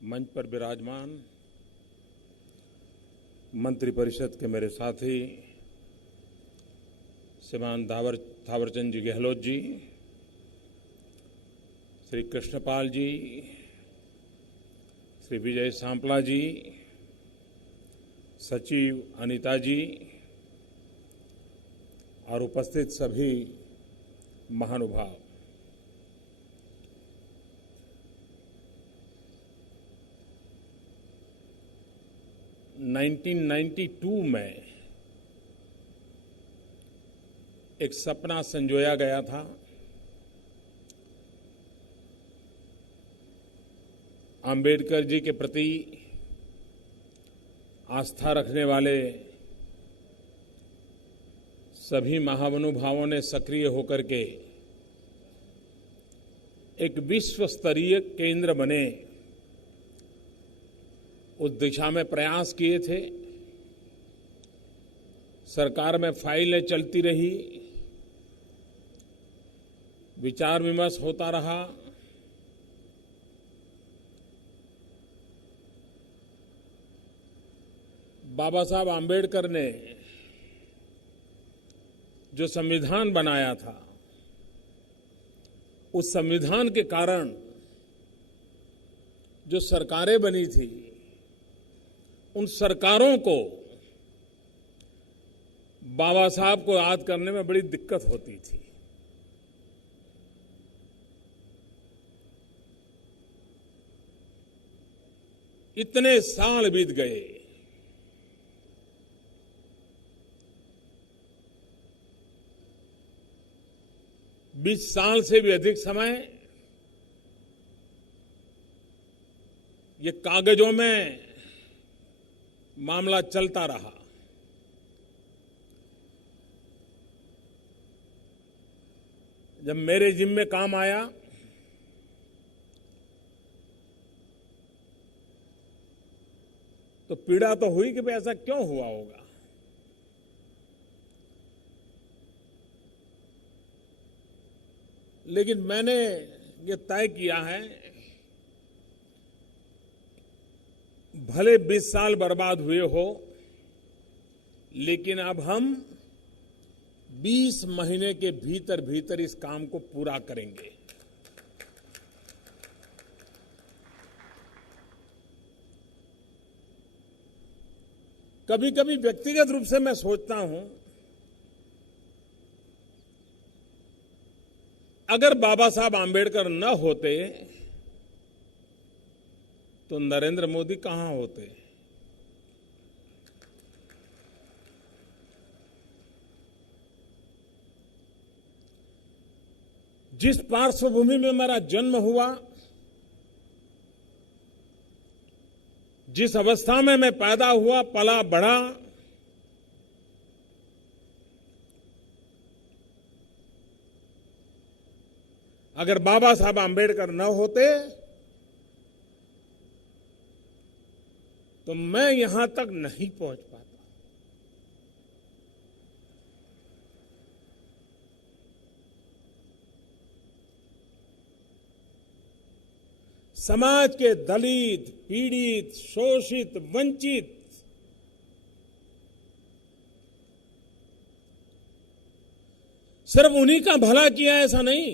मंच पर विराजमान मंत्रिपरिषद के मेरे साथी श्रीमान थावरचंद जी गहलोत जी, श्री कृष्णपाल जी, श्री विजय सांपला जी, सचिव अनीता जी और उपस्थित सभी महानुभाव, 1992 में एक सपना संजोया गया था। अंबेडकर जी के प्रति आस्था रखने वाले सभी महानुभावों ने सक्रिय होकर के एक विश्व स्तरीय केंद्र बने, उस दिशा में प्रयास किए थे। सरकार में फाइलें चलती रही, विचार विमर्श होता रहा। बाबा साहब आम्बेडकर ने जो संविधान बनाया था, उस संविधान के कारण जो सरकारें बनी थी, उन सरकारों को बाबा साहब को याद करने में बड़ी दिक्कत होती थी। इतने साल बीत गए, बीस साल से भी अधिक समय ये कागजों में मामला चलता रहा। जब मेरे जिम्मे काम आया तो पीड़ा तो हुई कि भाई ऐसा क्यों हुआ होगा। लेकिन मैंने ये तय किया है, भले 20 साल बर्बाद हुए हो, लेकिन अब हम 20 महीने के भीतर भीतर इस काम को पूरा करेंगे। कभी कभी व्यक्तिगत रूप से मैं सोचता हूं, अगर बाबा साहब आम्बेडकर न होते तो नरेंद्र मोदी कहां होते। जिस पार्श्वभूमि में मेरा जन्म हुआ, जिस अवस्था में मैं पैदा हुआ, पला बढ़ा, अगर बाबा साहब आम्बेडकर न होते तो मैं यहां तक नहीं पहुंच पाता। समाज के दलित, पीड़ित, शोषित, वंचित, सिर्फ उन्हीं का भला किया ऐसा नहीं।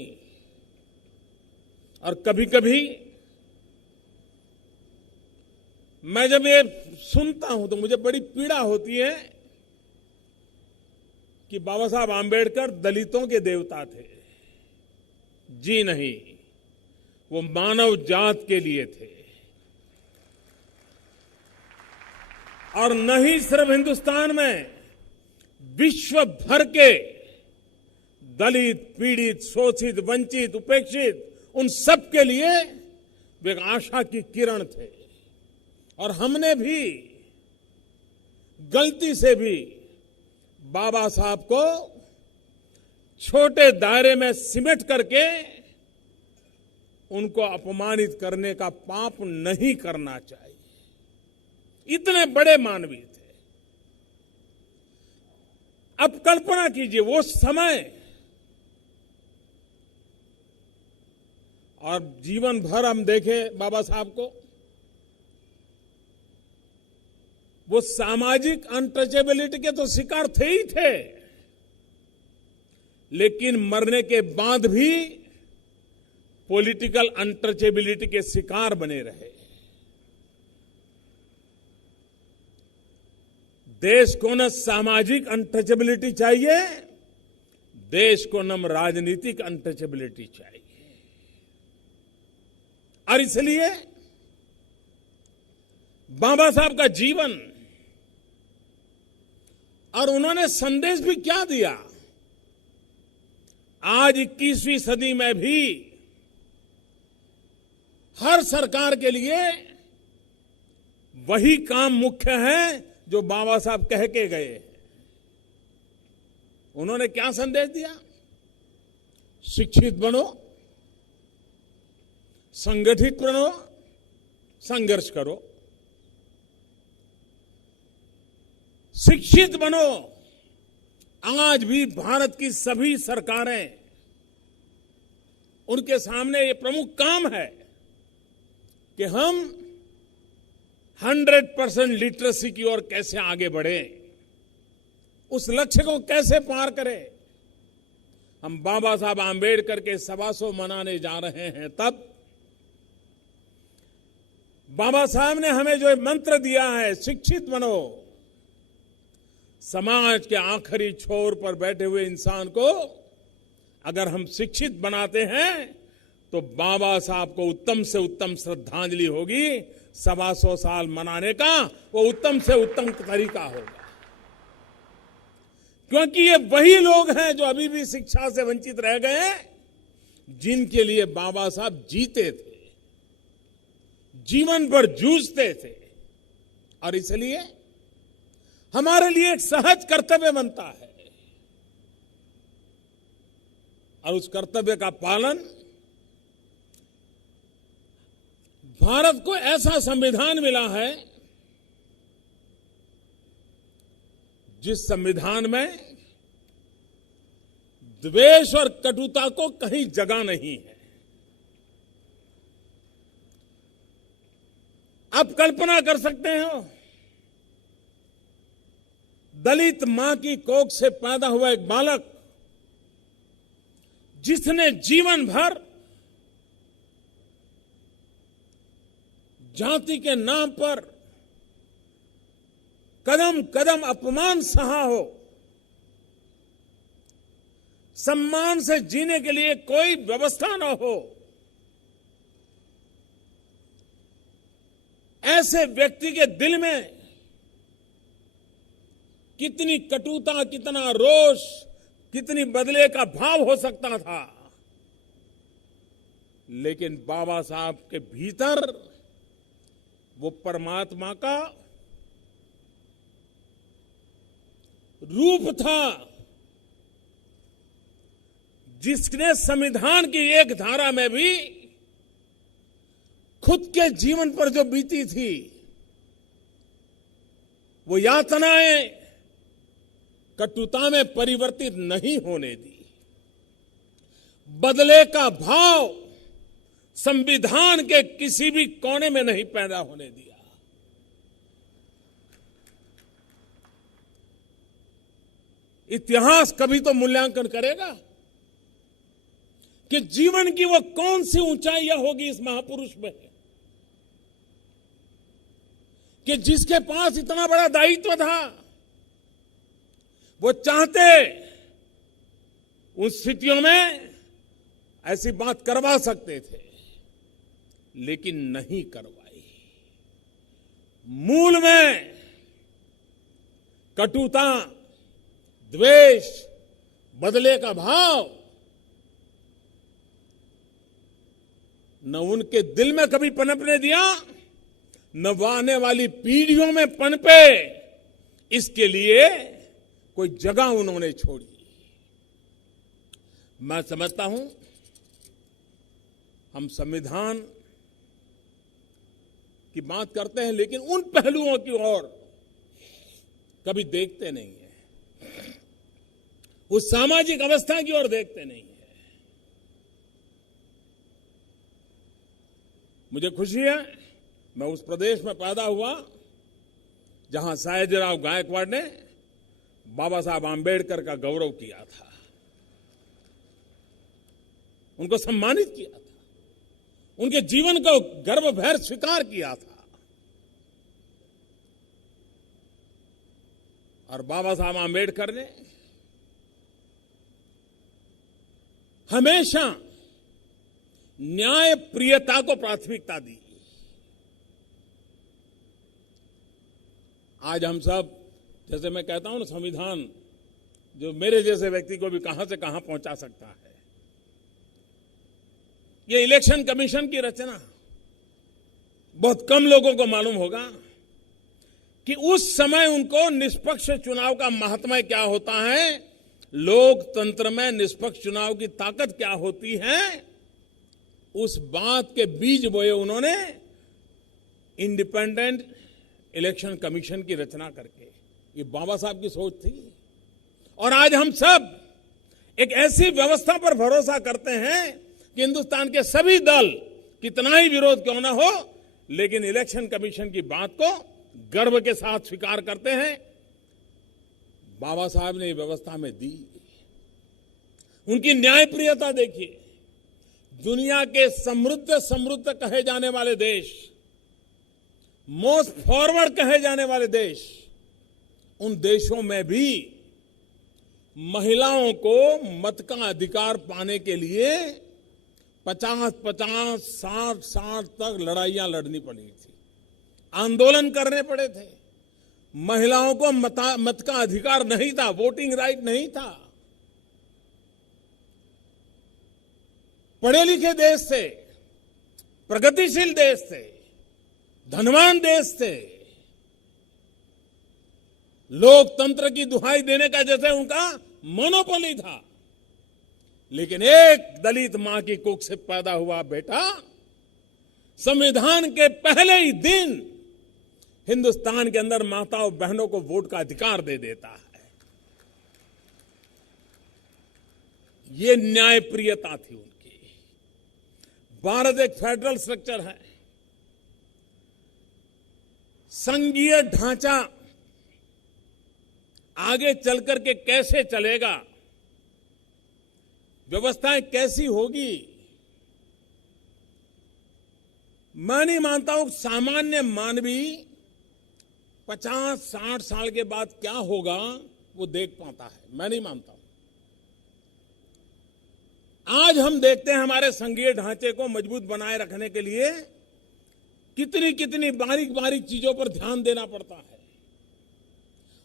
और कभी कभी मैं जब ये सुनता हूं तो मुझे बड़ी पीड़ा होती है कि बाबा साहब आम्बेडकर दलितों के देवता थे। जी नहीं, वो मानव जात के लिए थे। और नहीं सिर्फ हिंदुस्तान में, विश्व भर के दलित, पीड़ित, शोषित, वंचित, उपेक्षित, उन सब के लिए वे एक आशा की किरण थे। और हमने भी गलती से भी बाबा साहब को छोटे दायरे में सिमट करके उनको अपमानित करने का पाप नहीं करना चाहिए। इतने बड़े मानवीय थे। अब कल्पना कीजिए वो समय, और जीवन भर हम देखें बाबा साहब को, वो सामाजिक अनटचेबिलिटी के तो शिकार थे ही थे, लेकिन मरने के बाद भी पॉलिटिकल अनटचेबिलिटी के शिकार बने रहे। देश को न सामाजिक अनटचेबिलिटी चाहिए, देश को न राजनीतिक अनटचेबिलिटी चाहिए। और इसलिए बाबा साहब का जीवन और उन्होंने संदेश भी क्या दिया, आज 21वीं सदी में भी हर सरकार के लिए वही काम मुख्य है जो बाबा साहब कह के गए। उन्होंने क्या संदेश दिया? शिक्षित बनो, संगठित बनो, संघर्ष करो। शिक्षित बनो। आज भी भारत की सभी सरकारें, उनके सामने ये प्रमुख काम है कि हम 100% लिटरेसी की ओर कैसे आगे बढ़ें, उस लक्ष्य को कैसे पार करें। हम बाबा साहब आंबेडकर के 125 मनाने जा रहे हैं, तब बाबा साहब ने हमें जो मंत्र दिया है, शिक्षित बनो, समाज के आखिरी छोर पर बैठे हुए इंसान को अगर हम शिक्षित बनाते हैं तो बाबा साहब को उत्तम से उत्तम श्रद्धांजलि होगी। 125 साल मनाने का वो उत्तम से उत्तम तरीका होगा, क्योंकि ये वही लोग हैं जो अभी भी शिक्षा से वंचित रह गए हैं, जिनके लिए बाबा साहब जीते थे, जीवन भर जूझते थे। और इसलिए हमारे लिए एक सहज कर्तव्य बनता है, और उस कर्तव्य का पालन, भारत को ऐसा संविधान मिला है जिस संविधान में द्वेष और कटुता को कहीं जगह नहीं है। आप कल्पना कर सकते हो, दलित मां की कोख से पैदा हुआ एक बालक जिसने जीवन भर जाति के नाम पर कदम कदम अपमान सहा हो, सम्मान से जीने के लिए कोई व्यवस्था न हो, ऐसे व्यक्ति के दिल में कितनी कटुता, कितना रोष, कितनी बदले का भाव हो सकता था। लेकिन बाबा साहब के भीतर वो परमात्मा का रूप था, जिसने संविधान की एक धारा में भी खुद के जीवन पर जो बीती थी, वो यातनाएं कटुता में परिवर्तित नहीं होने दी। बदले का भाव संविधान के किसी भी कोने में नहीं पैदा होने दिया। इतिहास कभी तो मूल्यांकन करेगा कि जीवन की वो कौन सी ऊंचाइयां होगी इस महापुरुष में, कि जिसके पास इतना बड़ा दायित्व था, वो चाहते उन स्थितियों में ऐसी बात करवा सकते थे, लेकिन नहीं करवाई। मूल में कटुता, द्वेष, बदले का भाव न उनके दिल में कभी पनपने दिया, न वो आने वाली पीढ़ियों में पनपे, इसके लिए कोई जगह उन्होंने छोड़ी। मैं समझता हूं हम संविधान की बात करते हैं, लेकिन उन पहलुओं की ओर कभी देखते नहीं है, उस सामाजिक अवस्था की ओर देखते नहीं है। मुझे खुशी है मैं उस प्रदेश में पैदा हुआ जहां सयाजीराव गायकवाड़ ने बाबा साहब आंबेडकर का गौरव किया था, उनको सम्मानित किया था, उनके जीवन को गर्वभर स्वीकार किया था। और बाबा साहब आंबेडकर ने हमेशा न्याय प्रियता को प्राथमिकता दी। आज हम सब, जैसे मैं कहता हूं ना, संविधान जो मेरे जैसे व्यक्ति को भी कहां से कहां पहुंचा सकता है। ये इलेक्शन कमीशन की रचना बहुत कम लोगों को मालूम होगा कि उस समय उनको निष्पक्ष चुनाव का महात्म्य क्या होता है, लोकतंत्र में निष्पक्ष चुनाव की ताकत क्या होती है, उस बात के बीज बोए उन्होंने इंडिपेंडेंट इलेक्शन कमीशन की रचना करके। ये बाबा साहब की सोच थी। और आज हम सब एक ऐसी व्यवस्था पर भरोसा करते हैं कि हिंदुस्तान के सभी दल कितना ही विरोध क्यों ना हो, लेकिन इलेक्शन कमीशन की बात को गर्व के साथ स्वीकार करते हैं। बाबा साहब ने व्यवस्था में दी। उनकी न्यायप्रियता देखिए। दुनिया के समृद्ध कहे जाने वाले देश, मोस्ट फॉरवर्ड कहे जाने वाले देश, उन देशों में भी महिलाओं को मत का अधिकार पाने के लिए 50-50, 60-60 तक लड़ाइयां लड़नी पड़ी थी, आंदोलन करने पड़े थे। महिलाओं को मत का अधिकार नहीं था, वोटिंग राइट नहीं था। पढ़े लिखे देश थे, प्रगतिशील देश थे, धनवान देश थे, लोकतंत्र की दुहाई देने का जैसे उनका मोनोपोली था। लेकिन एक दलित मां की कुख से पैदा हुआ बेटा संविधान के पहले ही दिन हिंदुस्तान के अंदर माताओं बहनों को वोट का अधिकार दे देता है। ये न्यायप्रियता थी उनकी। भारत एक फेडरल स्ट्रक्चर है। संघीय ढांचा आगे चलकर के कैसे चलेगा, व्यवस्थाएं कैसी होगी, मैं नहीं मानता हूं सामान्य मानवी 50-60 साल के बाद क्या होगा वो देख पाता है। मैं नहीं मानता हूं। आज हम देखते हैं हमारे संघीय ढांचे को मजबूत बनाए रखने के लिए कितनी कितनी बारीक बारीक चीजों पर ध्यान देना पड़ता है।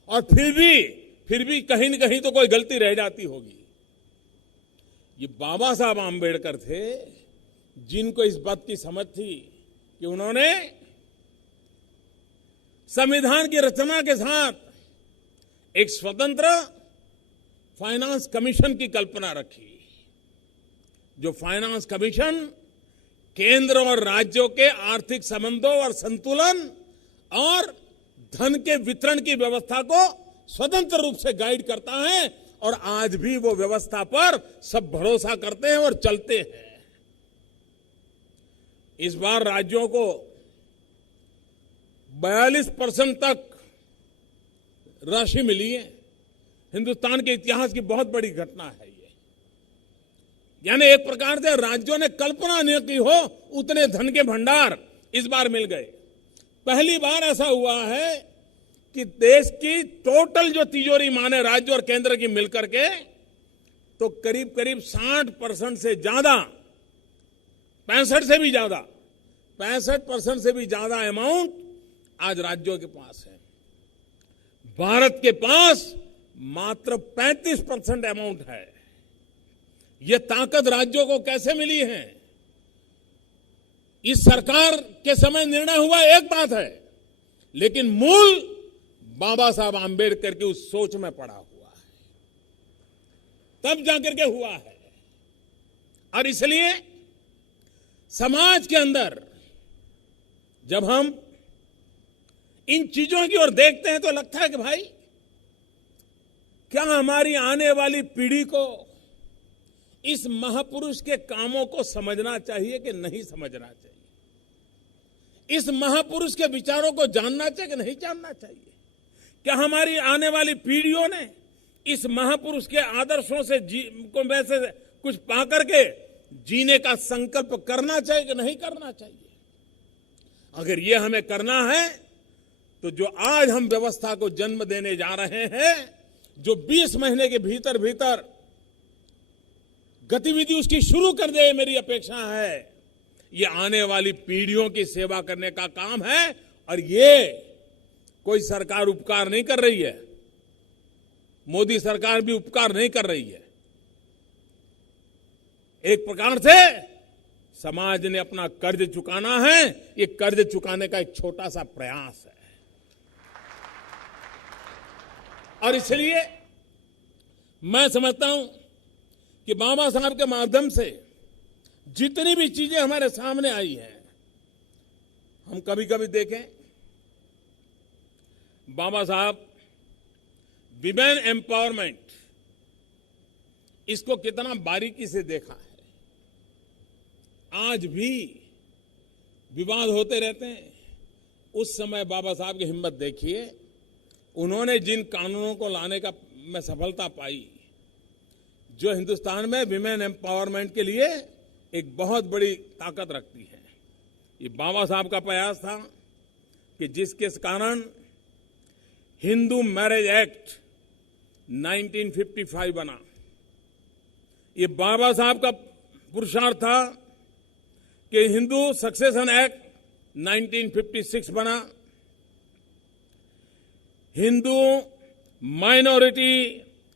और फिर भी कहीं न कहीं तो कोई गलती रह जाती होगी। ये बाबा साहब आंबेडकर थे जिनको इस बात की समझ थी कि उन्होंने संविधान की रचना के साथ एक स्वतंत्र फाइनेंस कमीशन की कल्पना रखी। जो फाइनेंस कमीशन केंद्र और राज्यों के आर्थिक संबंधों और संतुलन और धन के वितरण की व्यवस्था को स्वतंत्र रूप से गाइड करता है। और आज भी वो व्यवस्था पर सब भरोसा करते हैं और चलते हैं। इस बार राज्यों को 42% तक राशि मिली है। हिंदुस्तान के इतिहास की बहुत बड़ी घटना है ये। यानी एक प्रकार से राज्यों ने कल्पना नहीं की हो उतने धन के भंडार इस बार मिल गए। पहली बार ऐसा हुआ है कि देश की टोटल जो तिजोरी माने राज्य और केंद्र की मिलकर के तो करीब करीब 60% से ज्यादा, 65% से भी ज्यादा अमाउंट आज राज्यों के पास है। भारत के पास मात्र 35% अमाउंट है। ये ताकत राज्यों को कैसे मिली है? इस सरकार के समय निर्णय हुआ एक बात है, लेकिन मूल बाबा साहब आंबेडकर की उस सोच में पड़ा हुआ है, तब जाकर के हुआ है। और इसलिए समाज के अंदर जब हम इन चीजों की ओर देखते हैं तो लगता है कि भाई क्या हमारी आने वाली पीढ़ी को इस महापुरुष के कामों को समझना चाहिए कि नहीं समझना चाहिए? इस महापुरुष के विचारों को जानना चाहिए कि नहीं जानना चाहिए? क्या हमारी आने वाली पीढ़ियों ने इस महापुरुष के आदर्शों से में से कुछ पाकर के जीने का संकल्प करना चाहिए कि नहीं करना चाहिए? अगर ये हमें करना है तो जो आज हम व्यवस्था को जन्म देने जा रहे हैं, जो 20 महीने के भीतर भीतर गतिविधि उसकी शुरू कर दे, मेरी अपेक्षा है। ये आने वाली पीढ़ियों की सेवा करने का काम है और ये कोई सरकार उपकार नहीं कर रही है। मोदी सरकार भी उपकार नहीं कर रही है। एक प्रकार से समाज ने अपना कर्ज चुकाना है, ये कर्ज चुकाने का एक छोटा सा प्रयास है। और इसलिए मैं समझता हूं कि बाबा साहब के माध्यम से जितनी भी चीजें हमारे सामने आई हैं, हम कभी कभी देखें बाबा साहब विमेन एम्पावरमेंट, इसको कितना बारीकी से देखा है। आज भी विवाद होते रहते हैं। उस समय बाबा साहब की हिम्मत देखिए, उन्होंने जिन कानूनों को लाने का में सफलता पाई, जो हिंदुस्तान में विमेन एम्पावरमेंट के लिए एक बहुत बड़ी ताकत रखती है। ये बाबा साहब का प्रयास था कि जिसके कारण हिंदू मैरिज एक्ट 1955 बना। ये बाबा साहब का पुरुषार्थ था कि हिंदू सक्सेशन एक्ट 1956 बना। Hindu minority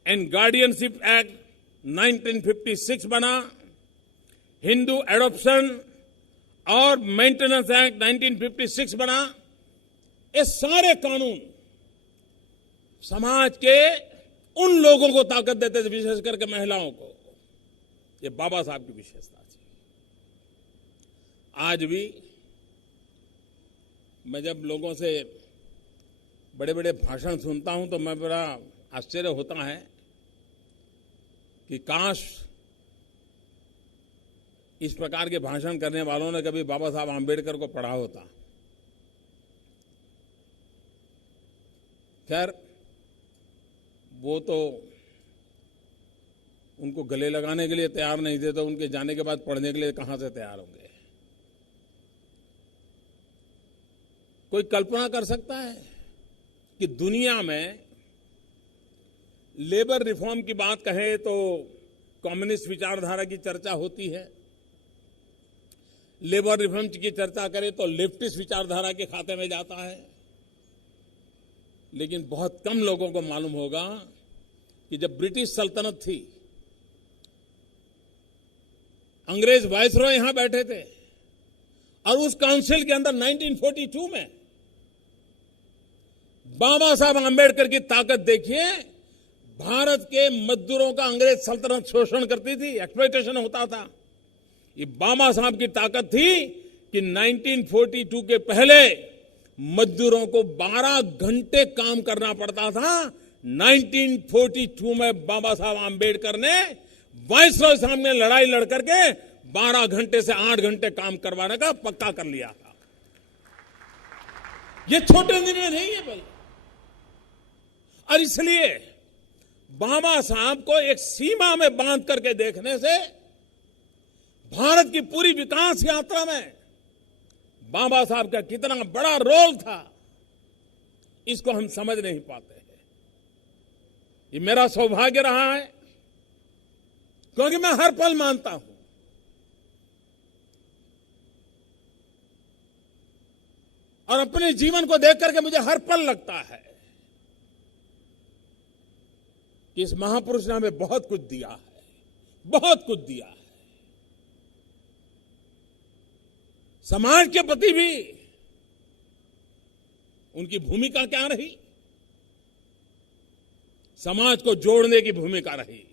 and guardianship act 1956 बना। हिंदू एडॉप्शन और मेंटेनेंस एक्ट 1956 बना। ये सारे कानून समाज के उन लोगों को ताकत देते थे, विशेष करके महिलाओं को। ये बाबा साहब की विशेषता थी। आज भी मैं जब लोगों से बड़े बड़े भाषण सुनता हूं तो मैं बड़ा आश्चर्य होता है कि काश इस प्रकार के भाषण करने वालों ने कभी बाबा साहब आंबेडकर को पढ़ा होता। खैर, वो तो उनको गले लगाने के लिए तैयार नहीं थे, तो उनके जाने के बाद पढ़ने के लिए कहां से तैयार होंगे? कोई कल्पना कर सकता है कि दुनिया में लेबर रिफॉर्म की बात कहे तो कम्युनिस्ट विचारधारा की चर्चा होती है, लेबर रिफॉर्म की चर्चा करें तो लेफ्टिस्ट विचारधारा के खाते में जाता है। लेकिन बहुत कम लोगों को मालूम होगा कि जब ब्रिटिश सल्तनत थी, अंग्रेज वायसरॉय यहां बैठे थे और उस काउंसिल के अंदर 1942 में बाबा साहब आंबेडकर की ताकत देखिए। भारत के मजदूरों का अंग्रेज सल्तनत शोषण करती थी, एक्सप्लॉयटेशन होता था। ये बाबा साहब की ताकत थी कि 1942 के पहले मजदूरों को 12 घंटे काम करना पड़ता था। 1942 में बाबा साहब आंबेडकर ने वायसरॉय सामने लड़ाई लड़ करके 12 घंटे से 8 घंटे काम करवाने का पक्का कर लिया था। ये छोटे निर्णय नहीं है भाई। और इसलिए बाबा साहब को एक सीमा में बांध करके देखने से भारत की पूरी विकास यात्रा में बाबा साहब का कितना बड़ा रोल था, इसको हम समझ नहीं पाते हैं। ये मेरा सौभाग्य रहा है, क्योंकि मैं हर पल मानता हूं और अपने जीवन को देख करके मुझे हर पल लगता है कि इस महापुरुष ने हमें बहुत कुछ दिया है, बहुत कुछ दिया है। समाज के प्रति भी उनकी भूमिका क्या रही? समाज को जोड़ने की भूमिका रही,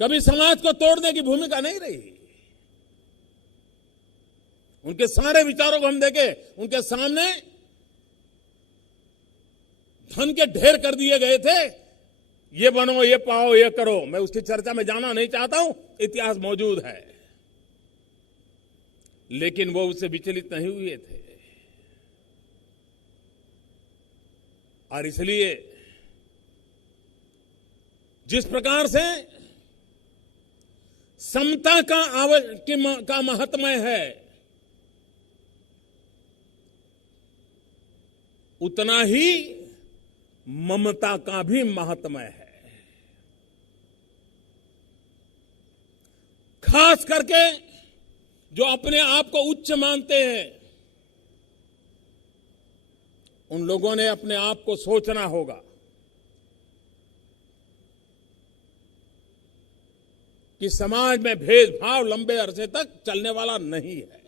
कभी समाज को तोड़ने की भूमिका नहीं रही। उनके सारे विचारों को हम देखें, उनके सामने धन के ढेर कर दिए गए थे, ये बनो, ये पाओ, ये करो। मैं उसकी चर्चा में जाना नहीं चाहता हूं, इतिहास मौजूद है। लेकिन वो उससे विचलित नहीं हुए थे। और इसलिए जिस प्रकार से समता का महात्म्य है, उतना ही ममता का भी महात्म्य है। खास करके जो अपने आप को उच्च मानते हैं, उन लोगों ने अपने आप को सोचना होगा कि समाज में भेदभाव लंबे अरसे तक चलने वाला नहीं है।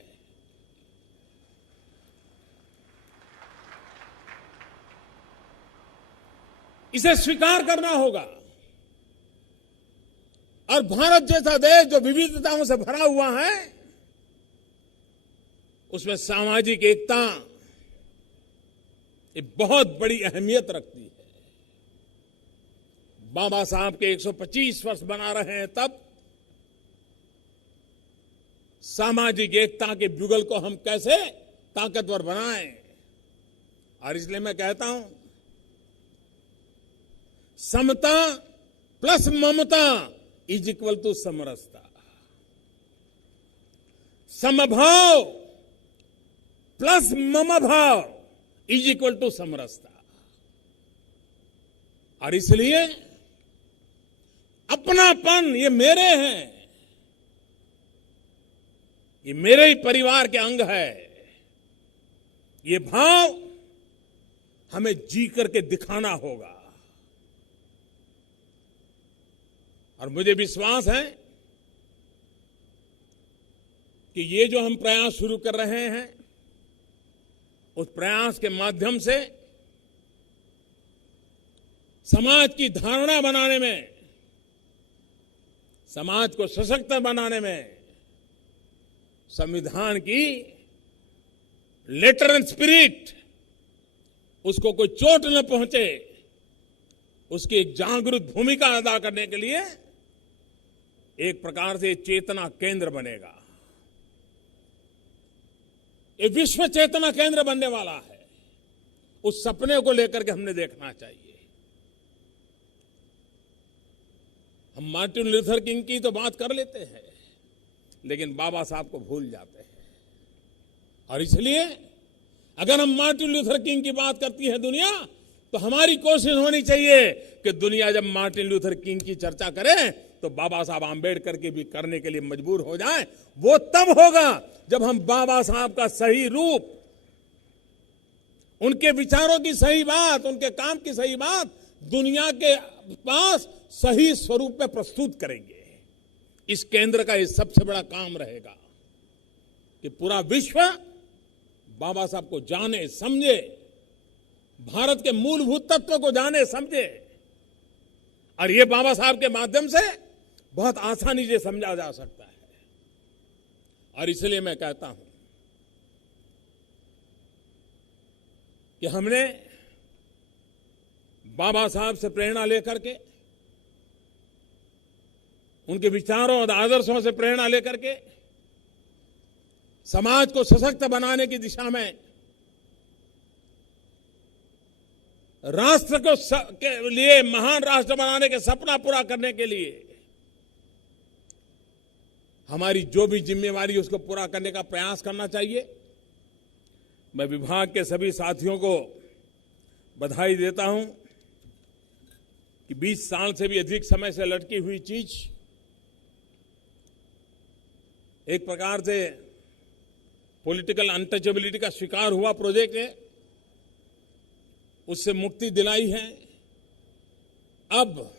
इसे स्वीकार करना होगा। और भारत जैसा देश जो विविधताओं से भरा हुआ है, उसमें सामाजिक एकता एक बहुत बड़ी अहमियत रखती है। बाबा साहब के 125 वर्ष बना रहे हैं, तब सामाजिक एकता के युगल को हम कैसे ताकतवर बनाएं। और इसलिए मैं कहता हूं, समता प्लस ममता इज इक्वल टू समरसता। समभाव प्लस मम भाव इज इक्वल टू समरसता। और इसलिए अपनापन, ये मेरे हैं, ये मेरे ही परिवार के अंग है, ये भाव हमें जी करके दिखाना होगा। और मुझे विश्वास है कि ये जो हम प्रयास शुरू कर रहे हैं, उस प्रयास के माध्यम से समाज की धारणा बनाने में, समाज को सशक्त बनाने में, संविधान की लेटर एंड स्पिरिट, उसको कोई चोट न पहुंचे, उसकी एक जागरूक भूमिका अदा करने के लिए एक प्रकार से चेतना केंद्र बनेगा। ये विश्व चेतना केंद्र बनने वाला है। उस सपने को लेकर के हमने देखना चाहिए। हम मार्टिन लूथर किंग की तो बात कर लेते हैं, लेकिन बाबा साहब को भूल जाते हैं। और इसलिए अगर हम मार्टिन लूथर किंग की बात करती है दुनिया, तो हमारी कोशिश होनी चाहिए कि दुनिया जब मार्टिन लूथर किंग की चर्चा करे, तो बाबा साहब आंबेडकर की भी करने के लिए मजबूर हो जाए। वो तब होगा जब हम बाबा साहब का सही रूप, उनके विचारों की सही बात, उनके काम की सही बात दुनिया के पास सही स्वरूप में प्रस्तुत करेंगे। इस केंद्र का ये सबसे बड़ा काम रहेगा कि पूरा विश्व बाबा साहब को जाने समझे, भारत के मूलभूत तत्व को जाने समझे। और ये बाबा साहब के माध्यम से बहुत आसानी से समझा जा सकता है। और इसलिए मैं कहता हूं कि हमने बाबा साहब से प्रेरणा लेकर के, उनके विचारों और आदर्शों से प्रेरणा लेकर के समाज को सशक्त बनाने की दिशा में, राष्ट्र को के लिए महान राष्ट्र बनाने के सपना पूरा करने के लिए हमारी जो भी जिम्मेवारी उसको पूरा करने का प्रयास करना चाहिए। मैं विभाग के सभी साथियों को बधाई देता हूं कि 20 साल से भी अधिक समय से लटकी हुई चीज एक प्रकार से पॉलिटिकल अनटचेबिलिटी का शिकार हुआ प्रोजेक्ट है, उससे मुक्ति दिलाई है। अब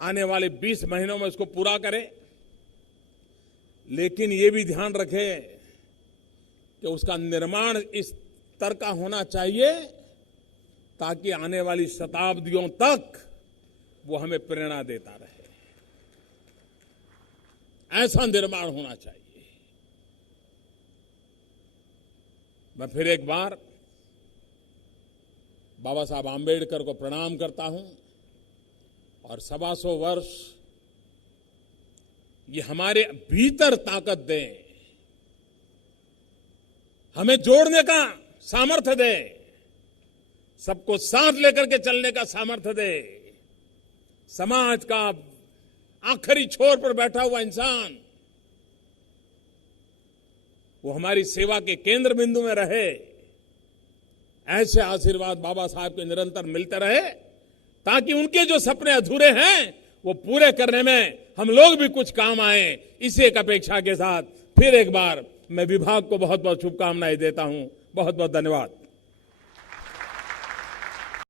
आने वाले 20 महीनों में उसको पूरा करें, लेकिन ये भी ध्यान रखें कि उसका निर्माण इस स्तर का होना चाहिए ताकि आने वाली शताब्दियों तक वो हमें प्रेरणा देता रहे। ऐसा निर्माण होना चाहिए। मैं फिर एक बार बाबा साहब आंबेडकर को प्रणाम करता हूं और 125 वर्ष ये हमारे भीतर ताकत दें, हमें जोड़ने का सामर्थ्य दें, सबको साथ लेकर के चलने का सामर्थ्य दे। समाज का आखिरी छोर पर बैठा हुआ इंसान वो हमारी सेवा के केंद्र बिंदु में रहे। ऐसे आशीर्वाद बाबा साहब के निरंतर मिलते रहे ताकि उनके जो सपने अधूरे हैं वो पूरे करने में हम लोग भी कुछ काम आए। इसी एक अपेक्षा के साथ फिर एक बार मैं विभाग को बहुत बहुत शुभकामनाएं देता हूं। बहुत बहुत धन्यवाद।